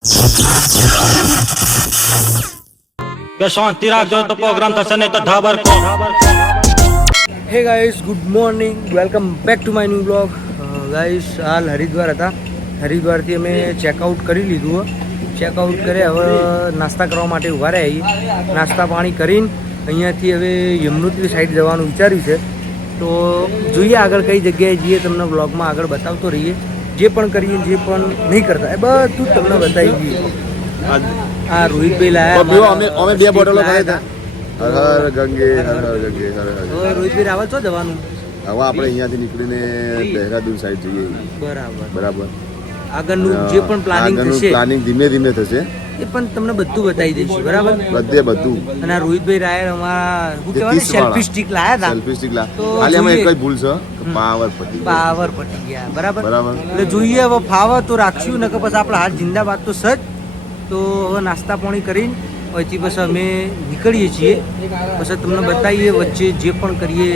કે શાંતિ રાખજો તો પ્રોગ્રામ થશે નહીં તો ઢાબર કો. હે guys, good morning, welcome back to my new blog. Guys, હાલ હરિદ્વાર હતા. હરિદ્વારથી અમે ચેકઆઉટ કરી લીધું. ચેકઆઉટ કરે હવે નાસ્તા કરવા માટે ઊભા રહ્યા. નાસ્તા પાણી કરીને અહીંયાથી હવે યમનોત્રી સાઈડ જવાનું વિચાર્યું છે. તો જોઈએ આગળ કઈ જગ્યાએ જઈએ, તમને બ્લોગમાં આગળ બતાવતો રહીએ. જે પણ કરીએ, જે પણ નહીં કરતા એ બધું જ તમને બતાવી દઈએ. આ રોહિતભાઈ લાયા, અમે બે બોટલો ખાઈ હતા. હર હર ગંગે, હર હર ગંગે, હર હર. રોહિતભાઈ રાવલ છો જવાનું? હવે આપણે અહીંયાથી નીકળીને દહેરાદૂન સાઈડ જઈએ. બરાબર. આગળનું જે પણ પ્લાનિંગ થશે, પ્લાનિંગ ધીમે ધીમે થશે, એ પણ તમને બધું બતાવી દઈશું. બરાબર, બધું. અને આ રોહિતભાઈ રાયર અમારા શું કહેવાય, સેલ્ફી સ્ટિક લાયા હતા. સેલ્ફી સ્ટિક લા. તો ખાલી અમે જોઈએ. એક જ ભૂલ છે, પાવર પટી ગયા. બરાબર. બરાબર. એટલે જોઈએ હવે ફાવે તો રાખશું, નકર પછી આપણે હાથ જિંદાબાદ તો સજ. તો હવે નાસ્તા પાણી કરીને પછી પછી અમે નીકળીએ છીએ. પછી તમને બતાવીએ વચ્ચે જે પણ કરીએ.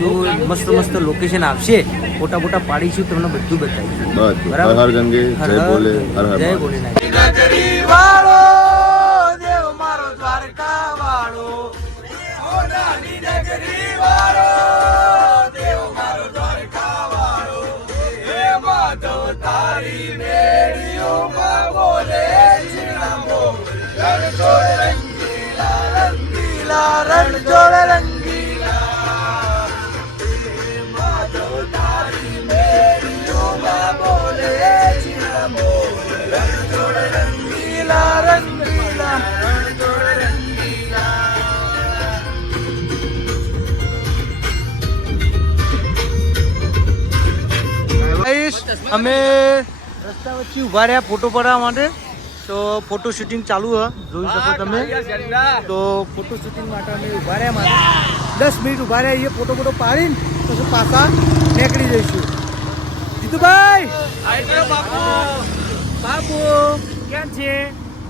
જો મસ્ત મસ્ત લોકેશન આવશે, ફોટા ફોટા પાડીશું, તમને બધું બતાવીશું. હર હર ગંગે, જય બોલે, હર હર જય ભોલેનાથ. નગરી વાળો દેવ મારો દ્વારકા વાળો, ઓનાની નગરી વાળો દેવ મારો દ્વારકા વાળો, હે માધવ તારી મેળીઓમાં બોલે ચિણામો, રણછોડ રંગીલા રંગીલા, રણછોડ રંગીલા, હે માધવ તારી મેળીઓમાં બોલે ચિણામો, રણછોડ રંગીલા રંગીલા, રણછોડ રંગીલા. અમે રસ્તા વચ્ચે ઉભા રહ્યા ફોટો પાડવા માટે. તો ફોટો શૂટિંગ ચાલુ છે, જોઈ શકો તમે. તો ફોટો શૂટિંગ માટે અમે ઉભા રહ્યા માટે 10 મિનિટ ઉભા રહ્યા. એ ફોટો પાડીને પછી પાછા નીકળી જઈશું. જીતુભાઈ, બાપુ કેમ છે?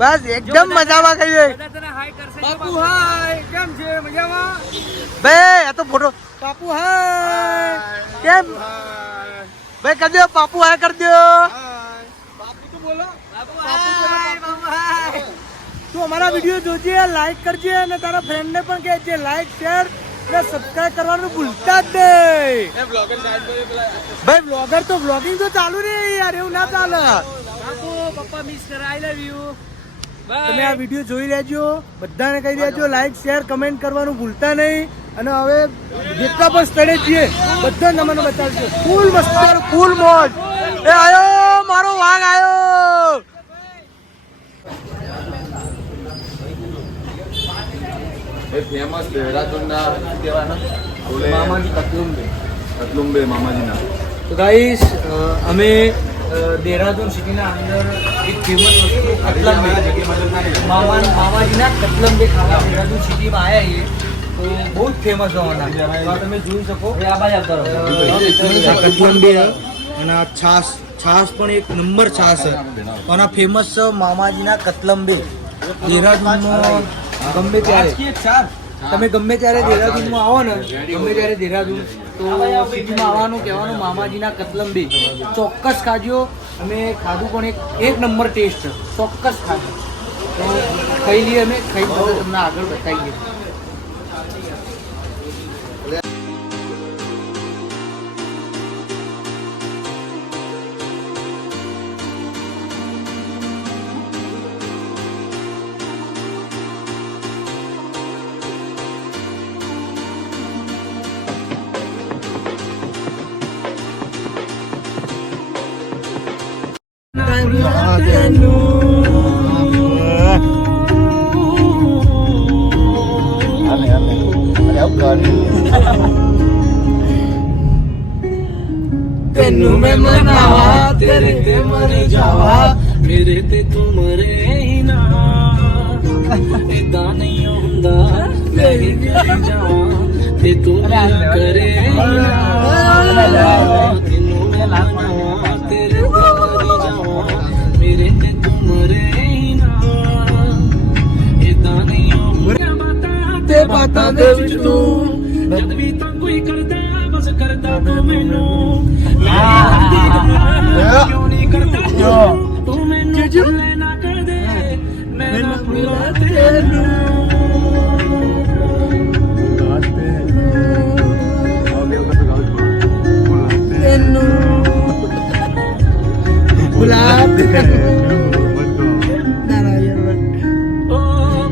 બસ એકદમ મજામાં કહીએ. બાપુ હાય, કેમ છે? મજામાં બે. આ તો ફોટો. બાપુ હાય, કેમ? ભાઈ કરી દો, બાપુ હાય કરી દો. બાપુ તો બોલો. બાપુ હાય, બાપુ હાય. તું અમારા વિડીયો જોજે, લાઈક કરજે અને તારા ફ્રેન્ડને પણ કહેજે લાઈક, શેર અને સબસ્ક્રાઇબ કરવાનું ભૂલતા જ નહીં. ભાઈ બ્લોગર તો બ્લોગિંગ તો ચાલુ રે યાર, એવું ના ચાલે. બાપુ પપ્પા મિસ કર, આઈ લવ યુ. તમે આ વિડીયો જોઈ લેજો, બધાને કહી દેજો લાઈક શેર કમેન્ટ કરવાનું ભૂલતા નહીં. અને હવે જેટલા પણ સ્થળે જઈએ બધા તમને બતાવજો. ફૂલ મસ્ત, ફૂલ મોજ. એ આયો મારો વાઘ આયો. ફેમસ દહેરાદૂનના મામાજી કતલુંબે મામાજીના. તો ગાઈસ, અમે દેહરાદૂન સિટીના અંદર એક ફેમસ વસ્તુ મામાજીના કતલંબે ખાવા દેહરાદૂન સિટીમાં આવ્યા છીએ. તો બહુ જ ફેમસ હોવાના તમે જોઈ શકો. કતલંબે અને છાશ પણ એક નંબર છાશ છે. અને ફેમસ છે મામાજીના કતલંબે. દેહરાદૂનનો ગમે ત્યારે તમે ગમે ત્યારે દેહરાદૂનમાં આવો ને, ગમે ત્યારે દેહરાદૂન તો સિટીમાં આવવાનું, કહેવાનું મામાજીના કતલંબે ચોક્કસ ખાજો. અમે ખાધું પણ એક નંબર ટેસ્ટ, ચોક્કસ ખાધું. તો ખાઈ લઈએ, અમે ખાઈ તમને આગળ બતાવીએ. तेनू मैं मनावा, तेरे ते मर जावा, मेरे ते तू मरे ही ना. इदा नहीं हुंदा, मैं ही कर जावा, ते तू करे ही ना. तेनू मैं मनावा, तेरे ते मर जावा, मेरे ते तू मरे ही ना. इदा नहीं हुंदा, ते बातां दे विच तू जब भी तां कोई करदा बस करदा तू मैनू. क्यों नहीं करता तू मैनू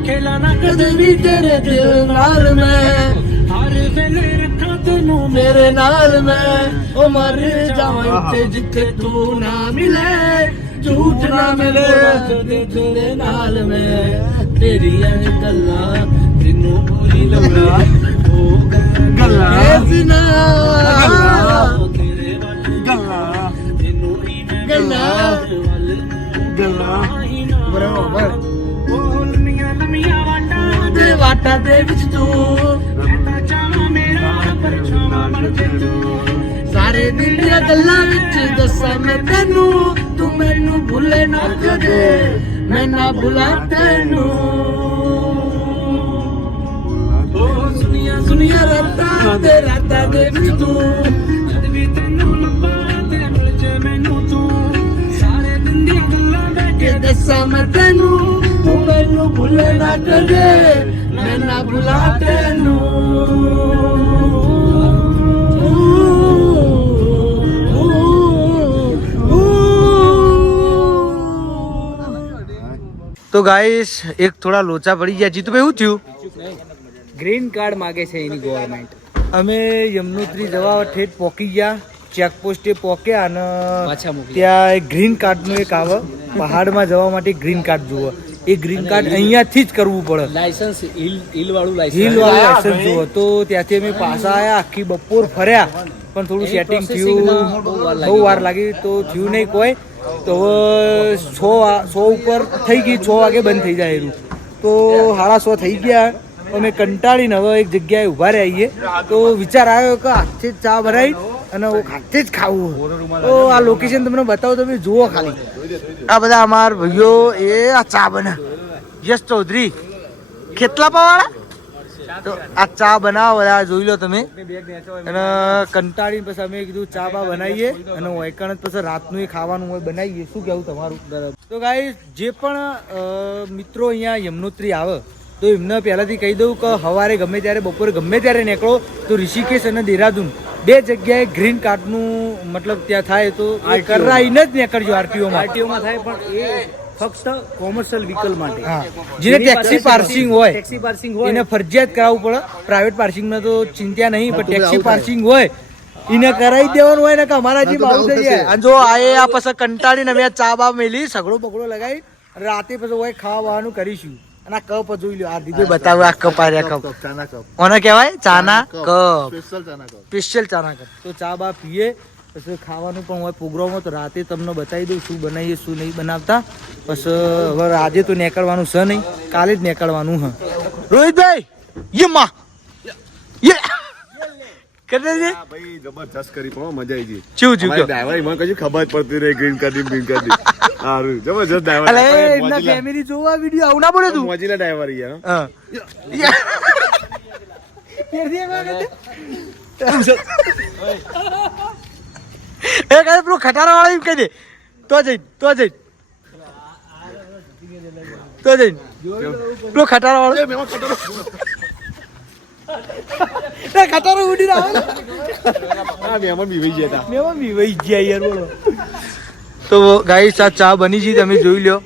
खेला ना कदे भी तेरे दिल नाल मैं हर वेले रखा तेनू मेरे नाल मैं ओ मर जावां इत्थे जिथे तू ना मिले झूठ ना मिले तेरे नाल मैं तेरी गल्लां तेनू पूरी लगा ओ गल्लां ऐसना तेरे गल्लां तेनू ही मैं गल्लां बराबर वाटा दे विच तू सारे दिन दियां गल्लां विच दस्सां मैं तेनू तू मैनू भुले ना कदे मैं ना भुला तेनू सुनिया रातां दे विच तू जद भी तेनू लब्बा ते मिल जे मैनू तू सारे दिन दियां गल्लां बैठे दस्सां मैं तेनू तू मैनू भुले ना कदे मैं ना भुला तेनू તો ગાઈસ એક થોડા લોચા પડી ગયા. જીતુભાઈ એવું થયું? ગ્રીન કાર્ડ માગે છે એની ગવર્મેન્ટ. અમે યમનોત્રી જવા ઠેઠ પહોંચી ગયા, ચેકપોસ્ટે પહોંચ્યા અને પાછા મોકલી. ત્યાં એક ગ્રીન કાર્ડનું એક આવે, પહાડમાં જવા માટે ગ્રીન કાર્ડ જુઓ. એ ગ્રીન કાર્ડ અહીંયાથી જ કરવું પડે, લાયસન્સ હિલ વાળું હિલ વાળું લાયસન્સ જુઓ. તો ત્યાંથી અમે પાછા આવ્યા, આખી બપોર ફર્યા પણ થોડું સેટિંગ થયું, બહુ વાર લાગી તો થયું નહીં કોઈ. તો હવે 6 ઉપર થઈ ગઈ, 6 વાગે બંધ થઈ જાય એનું. તો 6:30 થઈ ગયા. અમે કંટાળીને હવે એક જગ્યાએ ઊભા રહીએ તો વિચાર આવ્યો કે હાથથી જ ચા બનાવી અને હાથથી જ ખાવું. તો આ લોકેશન તમને બતાવો, તમે જુઓ ખાલી. આ બધા અમારા ભાઈઓ એ આ ચા બને, યશ ચૌધરી ખેતલાપાવાળા. તો આ ચા બનાવો, બધા જોઈ લો તમે. અને કંટાળીને પછી અમે કીધું ચા બા બનાવીએ અને વૈકણ જ પછી રાતનું એ ખાવાનું હોય બનાવીએ. શું કહેવું તમારું? તો ગાઈસ જે પણ મિત્રો અહીંયા યમનોત્રી આવે તો એમને પહેલાંથી કહી દઉં કે સવારે ગમે ત્યારે, બપોરે ગમે ત્યારે નીકળો તો ઋષિકેશ અને દેહરાદૂન 2 જગ્યાએ ગ્રીન કાર્ડનું મતલબ ત્યાં થાય તો કરાઈને જ નીકળજો. આરટીઓમાં થાય પણ એ ફક્ત કોમર્શિયલ વ્હીકલ માટે. જેને ટેક્સી પાર્સિંગ હોય એને હોય ફરજિયાત કરાવવું પડે. પ્રાઇવેટ પાર્સિંગમાં તો ચિંતા નહીં, પણ ટેક્સી પાર્સિંગ હોય એને કરાવી દેવાનું હોય ને કે અમારા જે બાબુ થઈ જાય. અને જો આ પછી કંટાળીને અમે ચા બા મેલી, સગડો બગડો લગાવી રાતે પછી હોય ખાવા બાવાનું કરીશું. અને આ કપ જોઈ લો, આ દીદી બતાવો, આ કપ આર્યા કપ કોને કહેવાય? ચાના કપ, સ્પેશિયલ ચાના કપ. તો ચા બા પીએ પછી ખાવાનું પણ હોય પ્રોગ્રામમાં, તો રાતે તમને બતાવી દઉં શું બનાવીએ શું નહીં બનાવતા. પછી હવે આજે તો નીકળવાનું છે નહીં, કાલે જ નીકળવાનું. હા રોહિતભાઈ યે માં યે કરે છે ભાઈ, જબરજસ્ત કરી પણ મજા આવી ગઈ. ચૂ ચૂ કે ડ્રાઈવર મને કશું ખબર જ પડતી રહી, ગ્રીન કાર્ડ સારું જબરજસ્ત ડ્રાઈવર. અલે એમના ફેમિલી જોવા વિડિયો આવું ના પડે તું. મોજીલા ડ્રાઈવર યાર. હા એ કહે પેલું ખટારા વાળા એમ કહી દે તો જઈ પેલું ખટારા વાળો ખટારો ઉડી આવે. મહેમાન બી વહી ગયા મેં બી વહી ગયા યાર, બોલો. તો ગાઈસ આ ચા બની છે, તમે જોઈ લો.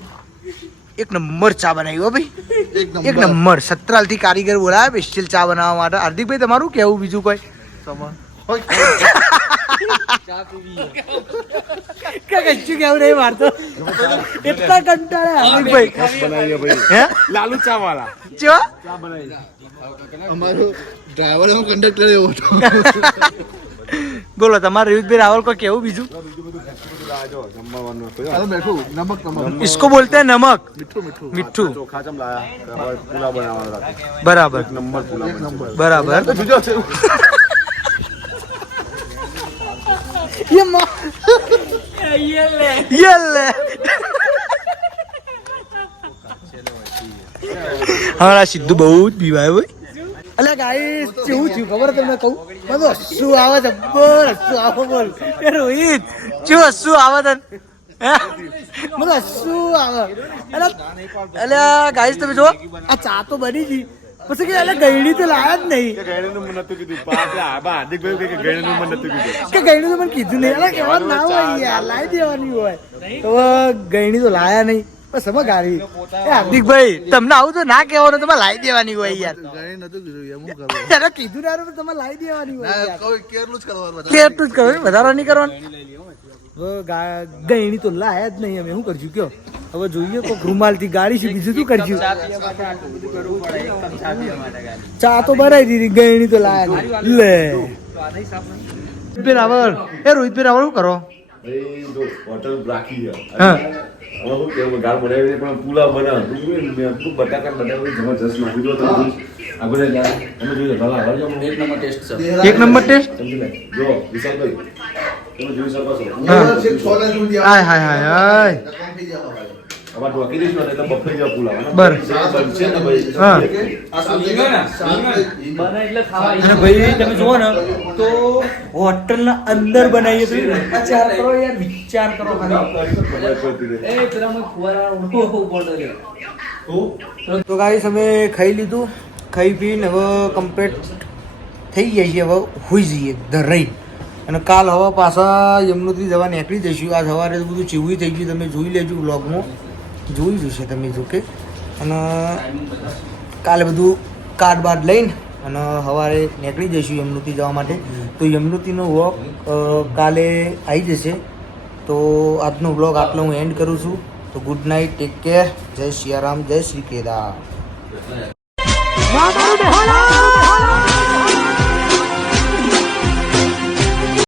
એક નંબર ચા બનાવી હો ભાઈ, એક નંબર. સતરાલ થી કારીગર બોલાયા સ્પેશિયલ ચા બનાવવા માટે. હાર્દિકભાઈ તમારું કેવું બીજું કોઈ? કશું કેવું નહીં મારતો, એટલા કંટાળે હાર્દિકભાઈ. હે લાલુ ચા વાળા ચો અમારો ડ્રાઈવર એવો કંડક્ટર એવો હતો. બોલો તમારે રીતભાઈ રાવલ को કેવું બીજું? इसको बोलते हैं नमक, મીઠું. ચોખા ચમ લાયા, પુલા બનાવવાના. બરાબર નંબર પુલા બરાબર. ये ले हमारा सिद्धू બહુ જ પીવાય હોય. અલે ગાઈસ કેવું થયું ખબર તમને કહું? મને હસવું આવે, જબર હસવું આવે. બોલ એ રોહિત કેવું હસવું આવે તને? મને શું આવે અલ્યા ગાઈસ તમે જો આ ચા તો બની ગઈ પછી કે અલ્યા ગયડી તો લાયા જ નહીં કે ગયડીનું મને નતું કીધું નહીં અલ્યા કેવા ના હોય યાર લાવી દેવાની હોય તો ગયડી તો લાયા નહીં બસ સમજ ગાડી હાર્દિકભાઈ તમને આવું તો ના કહેવાનું તમે લાવી દેવાની હોય યાર કીધું ના તમે લાવી દેવાની હોય કેટલું જ કરવાનું વધારો નહીં કરવાનું ગયણી તો લાયા જ નહીં અમે શું કરશું કયો હવે જોઈએ કોઈક રૂમાલ થી ગાડી છે બીજું શું કરશું ચા તો બનાવી દીધી ગયણી તો લાયા નહીં લે રોહિતભાઈ રાવળ શું કરો હોટલ રાખી છે હા ગાળ બનાવી પણ પુલાવ બનાવ બટાકા બનાવી જબરજસ્ત નાખી દો તમે આપણે તમે જોઈ લો એક નંબર ટેસ્ટ સમજી લે જો વિશાલભાઈ તમે જોઈ શકો છો હાય હાય હાય હાય અમાર ઢોકી દઈશું ને એટલે બફાઈ જાય પુલાવ બર છે ને ભાઈ હા અને ભાઈ તમે જુઓ ને તો હોટલ ના અંદર બનાવીએ તો વિચાર કરો યાર વિચાર કરો તો ગાઈસ અમે ખાઈ લીધું ખાઈ પીને હવે કમ્પ્લીટ થઈ જાય છે હવે હોઈ જઈએ ધ રહી અને કાલ હવે પાછા યમનોત્રી જવા નીકળી જઈશું આજ સવારે બધું ચીવું થઈ ગયું તમે જોઈ લેજો બ્લોગમાં જોઈ જશે તમે જો કે અને કાલે બધું કાર્ડ બાર્ડ લઈને અને સવારે નીકળી જઈશું યમનોત્રી જવા માટે તો યમનોત્રીનો વોક કાલે આવી જશે તો આજનો વ્લોગ આટલો હું એન્ડ કરું છું તો ગુડ નાઇટ ટેક કેર જય સિયારામ જય શ્રી કેદાર